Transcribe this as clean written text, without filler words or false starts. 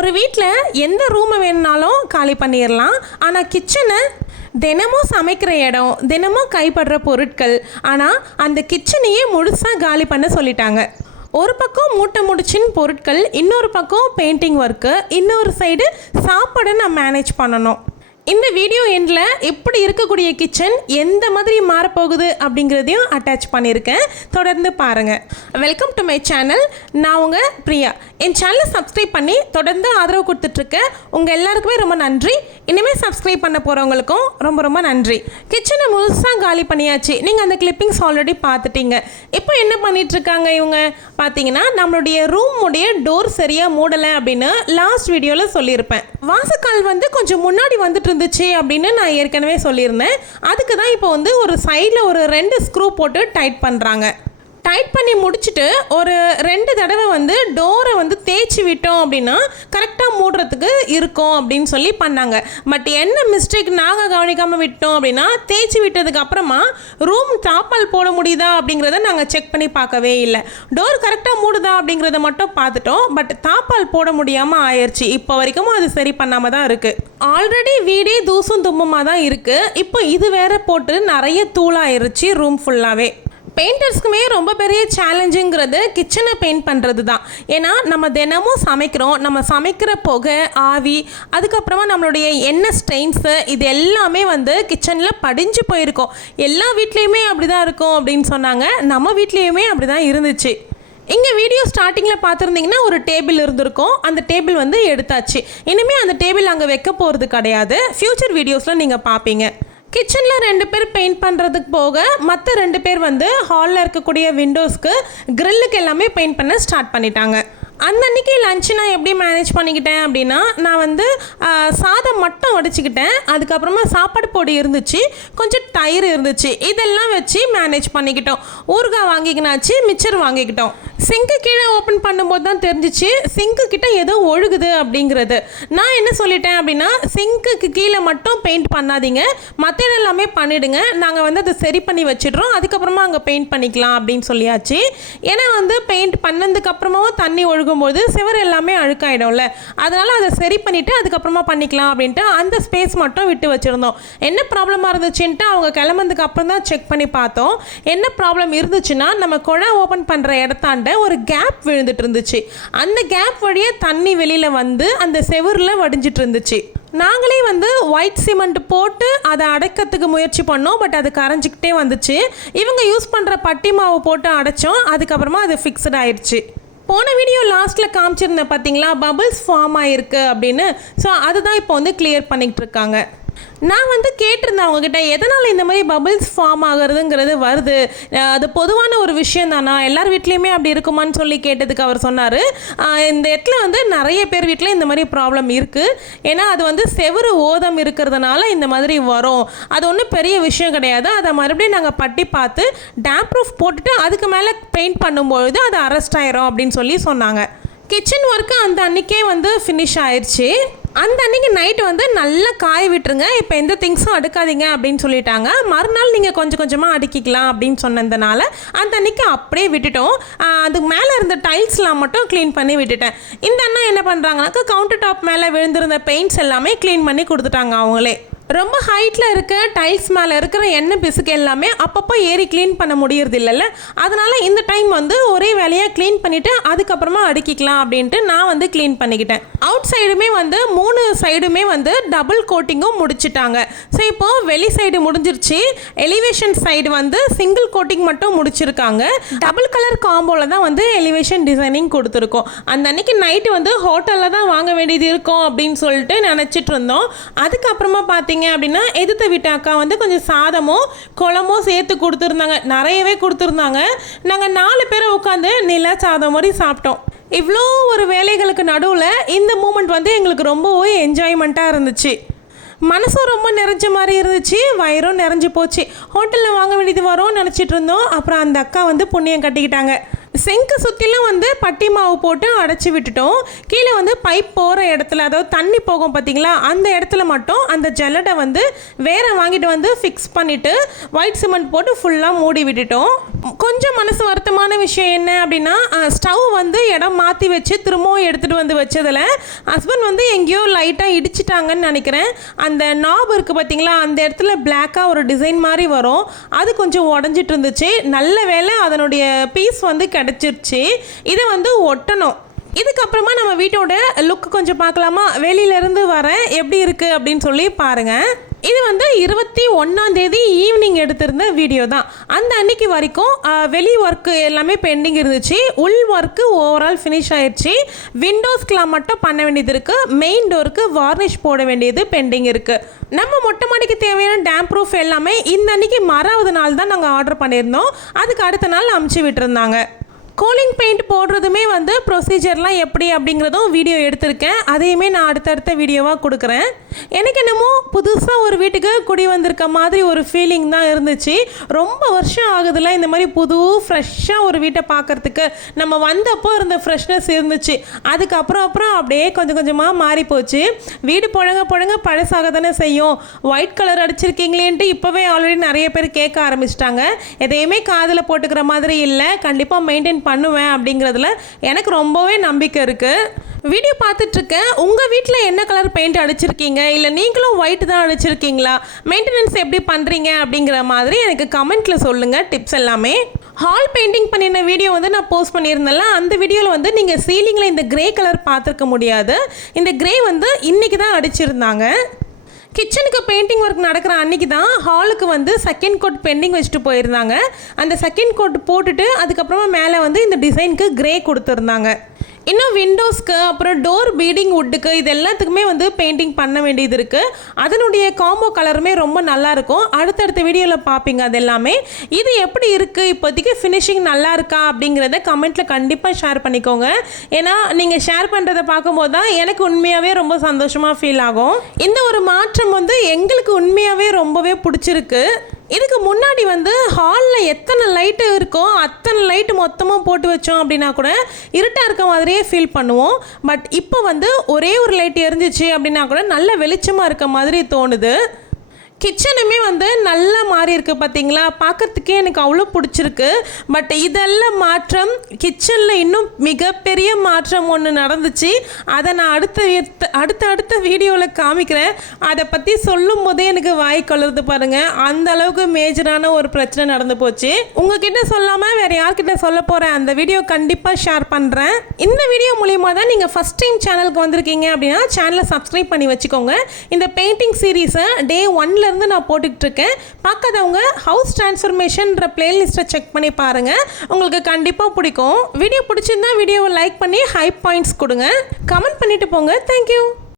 ஒரு வீட்டில் எந்த ரூமை வேணுனாலும் காலி பண்ணிடலாம். ஆனால் கிச்சனை தினமும் சமைக்கிற இடம், தினமும் கைப்படுற பொருட்கள், ஆனால் அந்த கிச்சனையே முழுசாக காலி பண்ண சொல்லிட்டாங்க. ஒரு பக்கம் மூட்டை முடிச்சின்னு பொருட்கள், இன்னொரு பக்கம் பெயிண்டிங் ஒர்க்கு, இன்னொரு சைடு சாப்பாடை நான் மேனேஜ் பண்ணணும். இந்த வீடியோ எண்டில் எப்படி இருக்கக்கூடிய கிச்சன் எந்த மாதிரி மாறப்போகுது அப்படிங்கிறதையும் அட்டாச் பண்ணியிருக்கேன். தொடர்ந்து பாருங்கள். Welcome to my channel. நான் உங்கள் பிரியா. என் சேனலை சப்ஸ்கிரைப் பண்ணி தொடர்ந்து ஆதரவு கொடுத்துட்ருக்கேன். உங்கள் எல்லாருக்குமே ரொம்ப நன்றி. இனிமேல் சப்ஸ்கிரைப் பண்ண போகிறவங்களுக்கும் ரொம்ப ரொம்ப நன்றி. கிச்சனை முழுசாக காலி பண்ணியாச்சு. நீங்கள் அந்த கிளிப்பிங்ஸ் ஆல்ரெடி பார்த்துட்டீங்க. இப்போ என்ன பண்ணிகிட்ருக்காங்க இவங்க பார்த்தீங்கன்னா, நம்மளுடைய ரூமுடைய டோர் சரியாக மூடலை அப்படின்னு லாஸ்ட் வீடியோவில் சொல்லியிருப்பேன். வாசக்கால் கொஞ்சம் முன்னாடி வந்துட்டு இருந்துச்சு அப்படின்னு நான் ஏற்கனவே சொல்லியிருந்தேன். அதுக்கு தான் இப்போ ஒரு சைடில் ஒரு 2 ஸ்க்ரூ போட்டு டைட் பண்ணுறாங்க. டைட் பண்ணி முடிச்சுட்டு ஒரு 2 தடவை டோரை தேய்ச்சி விட்டோம் அப்படின்னா கரெக்டாக மூடுறதுக்கு இருக்கும் அப்படின்னு சொல்லி பண்ணாங்க. பட் என்ன மிஸ்டேக் நாங்கள் கவனிக்காமல் விட்டோம் அப்படின்னா, தேய்ச்சி விட்டதுக்கு அப்புறமா ரூம் தாப்பால் போட முடியுதா அப்படிங்கிறத நாங்கள் செக் பண்ணி பார்க்கவே இல்லை. டோர் கரெக்டாக மூடுதா அப்படிங்கிறத மட்டும் பார்த்துட்டோம். பட் தாப்பால் போட முடியாமல் ஆயிடுச்சு. இப்போ வரைக்கும் அது சரி பண்ணாமல் தான் இருக்குது. ஆல்ரெடி வீடே தூசும் தும்பமாக தான் இருக்குது. இப்போ இது வேற போட்டு நிறைய தூளாயிருச்சு ரூம் ஃபுல்லாகவே. பெயிண்டர்ஸ்க்குமே ரொம்ப பெரிய சேலஞ்சுங்கிறது கிச்சனை பெயிண்ட் பண்ணுறது தான். ஏன்னா நம்ம தினமும் சமைக்கிறோம். நம்ம சமைக்கிற புகை, ஆவி, அதுக்கப்புறமா நம்மளுடைய எண்ணெய் ஸ்ட்ரெயின்ஸு, இது எல்லாமே கிச்சனில் படிஞ்சு போயிருக்கோம். எல்லா வீட்லேயுமே அப்படி தான் இருக்கும் அப்படின்னு சொன்னாங்க. நம்ம வீட்லேயுமே அப்படி தான் இருந்துச்சு. இங்கே வீடியோ ஸ்டார்டிங்கில் பார்த்துருந்தீங்கன்னா ஒரு டேபிள் இருந்திருக்கும். அந்த டேபிள் எடுத்தாச்சு. இனிமேல் அந்த டேபிள் அங்கே வைக்க போகிறது கிடையாது. ஃப்யூச்சர் வீடியோஸில் நீங்கள் பார்ப்பீங்க. கிச்சனில் 2 பேர் பெயிண்ட் பண்ணுறதுக்கு போக மற்ற 2 பேர் ஹாலில் இருக்கக்கூடிய விண்டோஸ்க்கு, கிரில்லுக்கு எல்லாமே பெயிண்ட் பண்ண ஸ்டார்ட் பண்ணிட்டாங்க. அன்றைக்கி லஞ்சு நான் எப்படி மேனேஜ் பண்ணிக்கிட்டேன் அப்படின்னா, நான் சாதம் மட்டும் வடிச்சுக்கிட்டேன். அதுக்கப்புறமா சாப்பாடு பொடி இருந்துச்சு, கொஞ்சம் தயிர் இருந்துச்சு. இதெல்லாம் வச்சு மேனேஜ் பண்ணிக்கிட்டோம். ஊறுகாய் வாங்கிக்கினாச்சு, மிச்சர் வாங்கிக்கிட்டோம். சிங்க்கு கீழே ஓப்பன் பண்ணும்போது தான் தெரிஞ்சிச்சு சிங்க்கு கிட்ட ஏதோ ஒழுகுது அப்படிங்கிறது. நான் என்ன சொல்லிட்டேன் அப்படின்னா, சிங்க்குக்கு கீழே மட்டும் பெயிண்ட் பண்ணாதீங்க, மற்ற எல்லாமே பண்ணிவிடுங்க, நாங்கள் அதை சரி பண்ணி வச்சிடுறோம், அதுக்கப்புறமா அங்கே பெயிண்ட் பண்ணிக்கலாம் அப்படின்னு சொல்லியாச்சு. ஏன்னா பெயிண்ட் பண்ணதுக்கப்புறமாவும் தண்ணி ஒழுகும்போது சிவர் எல்லாமே அழுக்காயிடும்ல, அதனால் அதை சரி பண்ணிவிட்டு அதுக்கப்புறமா பண்ணிக்கலாம் அப்படின்ட்டு அந்த ஸ்பேஸ் மட்டும் விட்டு வச்சுருந்தோம். என்ன ப்ராப்ளமாக இருந்துச்சுன்ட்டு அவங்க கிளம்புறதுக்கு அப்புறம் தான் செக் பண்ணி பார்த்தோம். என்ன ப்ராப்ளம் இருந்துச்சுன்னா, நம்ம குழா ஓப்பன் பண்ணுற இடத்தாண்ட ஒரு கேப் விழுந்துட்டு இருந்துச்சு. அந்த கேப் வழியாக தண்ணி வெளியில் அந்த செவரில் வடிஞ்சிட்டு இருந்துச்சு. நாங்களே ஒயிட் சிமெண்ட் போட்டு அதை அடைக்கிறதுக்கு முயற்சி பண்ணோம். பட் அது கரைஞ்சிக்கிட்டே வந்துச்சு. இவங்க யூஸ் பண்ணுற பட்டி மாவு போட்டு அடைச்சோம். அதுக்கப்புறமா அது ஃபிக்ஸ்ட் ஆயிடுச்சு. போன வீடியோ லாஸ்ட்டில் காமிச்சிருந்தேன் பார்த்தீங்களா, பபிள்ஸ் ஃபார்ம் ஆகிருக்கு அப்படின்னு. ஸோ அதுதான் இப்போ கிளியர் பண்ணிக்கிட்டு இருக்காங்க. நான் கேட்டிருந்தேன் அவங்கக்கிட்ட, எதனால் இந்த மாதிரி பபிள்ஸ் ஃபார்ம் ஆகுறதுங்கிறது வருது, அது பொதுவான ஒரு விஷயம் தானா, எல்லார் வீட்லேயுமே அப்படி இருக்குமான்னு சொல்லி கேட்டதுக்கு அவர் சொன்னார், இந்த இடத்துல நிறைய பேர் வீட்டில் இந்த மாதிரி ப்ராப்ளம் இருக்குது. ஏன்னா அது செவரு ஓதம் இருக்கிறதுனால இந்த மாதிரி வரும். அது ஒன்றும் பெரிய விஷயம் கிடையாது. அதை மறுபடியும் நாங்கள் பட்டி பார்த்து டேம்ப் ப்ரூஃப் போட்டுட்டு அதுக்கு மேலே பெயிண்ட் பண்ணும்பொழுது அது அரெஸ்ட் ஆயிரும் அப்படின்னு சொல்லி சொன்னாங்க. கிச்சன் ஒர்க்கு அந்த அன்றைக்கே ஃபினிஷ் ஆயிடுச்சு. அந்த அன்றைக்கி நைட்டு நல்லா காய விட்டுருங்க, இப்போ எந்த திங்ஸும் அடுக்காதீங்க அப்படின்னு சொல்லிட்டாங்க. மறுநாள் நீங்கள் கொஞ்சம் கொஞ்சமாக அடுக்கிக்கலாம் அப்படின்னு சொன்னதுனால அந்த அன்றைக்கி அப்படியே விட்டுட்டோம். அதுக்கு மேலே இருந்த டைல்ஸ்லாம் மட்டும் க்ளீன் பண்ணி விட்டுட்டேன். இந்த அண்ணா என்ன பண்ணுறாங்கனாக்கா, கவுண்டர் டாப் மேலே விழுந்திருந்த பெயிண்ட்ஸ் எல்லாமே க்ளீன் பண்ணி கொடுத்துட்டாங்க அவங்களே. ரொம்ப ஹைட்டில் இருக்க டைல்ஸ் மேலே இருக்கிற எண்ணெய் பிசுக்கு எல்லாமே அப்பப்போ ஏறி க்ளீன் பண்ண முடியறது இல்லைல்ல, அதனால் இந்த டைம் ஒரே வேலையாக க்ளீன் பண்ணிவிட்டு அதுக்கப்புறமா அடுக்கிக்கலாம் அப்படின்ட்டு நான் க்ளீன் பண்ணிக்கிட்டேன். அவுட் சைடுமே 3 சைடுமே டபுள் கோட்டிங்கும் முடிச்சிட்டாங்க. ஸோ இப்போது வெளி சைடு முடிஞ்சிருச்சு. எலிவேஷன் சைடு சிங்கிள் கோட்டிங் மட்டும் முடிச்சிருக்காங்க. டபுள் கலர் காம்போவில் தான் எலிவேஷன் டிசைனிங் கொடுத்துருக்கோம். அந்த அன்றைக்கி நைட்டு ஹோட்டலில் தான் வாங்க வேண்டியது இருக்கும் அப்படின்னு சொல்லிட்டு நினச்சிட்டு இருந்தோம். அதுக்கப்புறமா பார்த்தீங்க அப்படின்னா, எதிர்த்த வீட்டு அக்கா கொஞ்சம் சாதமோ குழம்போ சேர்த்து கொடுத்துருந்தாங்க. நிறையவே கொடுத்துருந்தாங்க. நாங்கள் 4 பேரை உட்காந்து நிலா சாதம் மாதிரி சாப்பிட்டோம். இவ்வளோ ஒரு வேலைகளுக்கு நடுவில் இந்த மூமெண்ட் எங்களுக்கு ரொம்பவே என்ஜாய்மெண்ட்டாக இருந்துச்சு. மனசும் ரொம்ப நிறைஞ்ச மாதிரி இருந்துச்சு, வயிறும் நிறைஞ்சு போச்சு. ஹோட்டலில் வாங்க வேண்டியது வரும்னு நினச்சிட்டு இருந்தோம். அப்புறம் அந்த அக்கா புண்ணியம் கட்டிக்கிட்டாங்க. செங்கு சுற்றிலும் வந்து பட்டி மாவு போட்டு அடைச்சி விட்டுட்டோம். கீழே வந்து பைப் போகிற இடத்துல, அதாவது தண்ணி போகும் பார்த்தீங்களா, அந்த இடத்துல மட்டும் அந்த ஜல்லடை வந்து வேறு வாங்கிட்டு வந்து ஃபிக்ஸ் பண்ணிவிட்டு ஒயிட் சிமெண்ட் போட்டு ஃபுல்லாக மூடி விட்டுட்டோம். கொஞ்சம் மனசு வருத்தமான விஷயம் என்ன அப்படின்னா, ஸ்டவ் வந்து இடம் மாற்றி வச்சு திரும்பவும் எடுத்துகிட்டு வந்து வச்சதில் ஹஸ்பண்ட் வந்து எங்கேயோ லைட்டாக இடிச்சிட்டாங்கன்னு நினைக்கிறேன். அந்த நாப் இருக்குது பார்த்தீங்களா, அந்த இடத்துல பிளாக்காக ஒரு டிசைன் மாதிரி வரும், அது கொஞ்சம் உடஞ்சிட்டு இருந்துச்சு. நல்ல வேளை அதனுடைய பீஸ் வந்து கிடச்சிருச்சு. இதை வந்து ஒட்டணும். இதுக்கப்புறமா நம்ம வீட்டோட லுக் கொஞ்சம் பார்க்கலாமா? வெளியிலேருந்து வரேன், எப்படி இருக்குது அப்படின்னு சொல்லி பாருங்கள். இது வந்து 21 ஈவினிங் எடுத்திருந்த வீடியோ தான். அந்த அன்னைக்கு வரைக்கும் வெளி ஒர்க்கு எல்லாமே பெண்டிங் இருந்துச்சு. உள் ஒர்க்கு ஓவரால் ஃபினிஷ் ஆயிடுச்சு. விண்டோஸ்க்கெலாம் மட்டும் பண்ண வேண்டியது இருக்குது. மெயின் டோருக்கு வார்னிஷ் போட வேண்டியது பெண்டிங் இருக்குது. நம்ம மொட்டை மாடிக்கு தேவையான டேம் ப்ரூஃப் எல்லாமே இந்த அன்னைக்கு மறாவது நாள் தான் நாங்கள் ஆர்டர் பண்ணியிருந்தோம். அதுக்கு அடுத்த நாள் அமுச்சு விட்டுருந்தாங்க. கோலிங் பெயிண்ட் போடுறதுமே வந்து ப்ரொசீஜர்லாம் எப்படி அப்படிங்கிறதும் வீடியோ எடுத்திருக்கேன். அதையுமே நான் அடுத்தடுத்த வீடியோவாக கொடுக்குறேன். எனக்கு என்னமோ புதுசாக ஒரு வீட்டுக்கு குடி வந்திருக்க மாதிரி ஒரு ஃபீலிங் தான் இருந்துச்சு. ரொம்ப வருஷம் ஆகுதுல இந்த மாதிரி புது ஃப்ரெஷ்ஷாக ஒரு வீட்டை பார்க்குறதுக்கு. நம்ம வந்தப்போ இருந்த ஃப்ரெஷ்னஸ் இருந்துச்சு. அதுக்கப்புறம் அப்படியே கொஞ்சம் கொஞ்சமாக மாறி போச்சு. வீடு புழங்க பழசாக தானே செய்யும். ஒயிட் கலர் அடிச்சிருக்கீங்களேன்ட்டு இப்போவே ஆல்ரெடி நிறைய பேர் கேட்க ஆரம்பிச்சிட்டாங்க. எதையுமே காதில் போட்டுக்கிற மாதிரி இல்லை, கண்டிப்பாக மெயின்டைன் பண்ணுவேன் அப்படிங்கிறதுல எனக்கு ரொம்பவே நம்பிக்கை இருக்குது. வீடியோ பார்த்துட்ருக்கேன். உங்கள் வீட்டில் என்ன கலர் பெயிண்ட் அடிச்சிருக்கீங்க, இல்லை நீங்களும் ஒயிட் தான் அடிச்சிருக்கீங்களா, மெயின்டெனன்ஸ் எப்படி பண்ணுறீங்க அப்படிங்கிற மாதிரி எனக்கு கமெண்ட்டில் சொல்லுங்கள். டிப்ஸ் எல்லாமே ஹால் பெயிண்டிங் பண்ணின வீடியோ வந்து நான் போஸ்ட் பண்ணியிருந்தேன்ல, அந்த வீடியோவில் வந்து நீங்கள் சீலிங்கில் இந்த கிரே கலர் பார்த்துருக்க முடியாது. இந்த கிரே வந்து இன்றைக்கி தான் அடிச்சிருந்தாங்க. கிச்சனுக்கு பெயிண்டிங் ஒர்க் நடக்கிற அன்றைக்கி தான் ஹாலுக்கு வந்து செகண்ட் கோட் பெண்டிங் வச்சுட்டு போயிருந்தாங்க. அந்த செகண்ட் கோட் போட்டுட்டு அதுக்கப்புறமா மேலே வந்து இந்த டிசைனுக்கு கிரே கொடுத்துருந்தாங்க. இன்னும் விண்டோஸ்க்கு அப்புறம் டோர் பீடிங் வுட்டுக்கு இது எல்லாத்துக்குமே வந்து பெயிண்டிங் பண்ண வேண்டியது இருக்குது. அதனுடைய காம்போ கலருமே ரொம்ப நல்லாயிருக்கும். அடுத்தடுத்த வீடியோவில் பார்ப்பீங்க அது எல்லாமே. இது எப்படி இருக்குது, இப்போதைக்கு ஃபினிஷிங் நல்லா இருக்கா அப்படிங்கிறத கமெண்ட்டில் கண்டிப்பாக ஷேர் பண்ணிக்கோங்க. ஏன்னா நீங்கள் ஷேர் பண்ணுறதை பார்க்கும்போது தான் எனக்கு உண்மையாகவே ரொம்ப சந்தோஷமாக ஃபீல் ஆகும். இந்த ஒரு மாற்றம் வந்து எங்களுக்கு உண்மையாகவே ரொம்பவே பிடிச்சிருக்கு. இதுக்கு முன்னாடி வந்து ஹாலில் எத்தனை லைட்டு இருக்கோ அத்தனை லைட்டு மொத்தமாக போட்டு வச்சோம் அப்படின்னா கூட இருட்டாக இருக்க மாதிரியே ஃபீல் பண்ணுவோம். பட் இப்போ வந்து ஒரே ஒரு லைட் எரிஞ்சிச்சு அப்படின்னா கூட நல்ல வெளிச்சமாக இருக்க மாதிரி தோணுது. கிச்சனுமே வந்து நல்லா மாறி இருக்குது பார்த்தீங்களா, பார்க்குறதுக்கே எனக்கு அவ்வளோ பிடிச்சிருக்கு. பட் இதெல்லாம் மாற்றம், கிச்சனில் இன்னும் மிகப்பெரிய மாற்றம் ஒன்று நடந்துச்சு. அதை நான் அடுத்த வீடியோவில் காமிக்கிறேன். அதை பற்றி சொல்லும் போதே எனக்கு வாய் கொள்ளுறது பாருங்கள். அந்த அளவுக்கு மேஜரான ஒரு பிரச்சனை நடந்து போச்சு. உங்ககிட்ட சொல்லாமல் வேறு யார்கிட்ட சொல்ல போகிறேன், அந்த வீடியோ கண்டிப்பாக ஷேர் பண்ணுறேன். இந்த வீடியோ மூலிமா தான் நீங்கள் ஃபஸ்ட் டைம் சேனலுக்கு வந்திருக்கீங்க அப்படின்னா சேனலை சப்ஸ்கிரைப் பண்ணி வச்சுக்கோங்க. இந்த பெயிண்டிங் சீரீஸை டே 1 நான் போட்டுக்கிட்டு இருக்கேன். பார்க்காதவங்க ஹவுஸ் டிரான்ஸ்ஃபர்மேஷன்ற பிளேலிஸ்ட்டை செக் பண்ணி பாருங்கள், உங்களுக்கு கண்டிப்பாக பிடிக்கும். வீடியோ பிடிச்சிருந்தா வீடியோவை லைக் பண்ணி ஹை பாயிண்ட்ஸ் கொடுங்க, கமெண்ட் பண்ணிட்டு போங்க. தேங்க்யூ.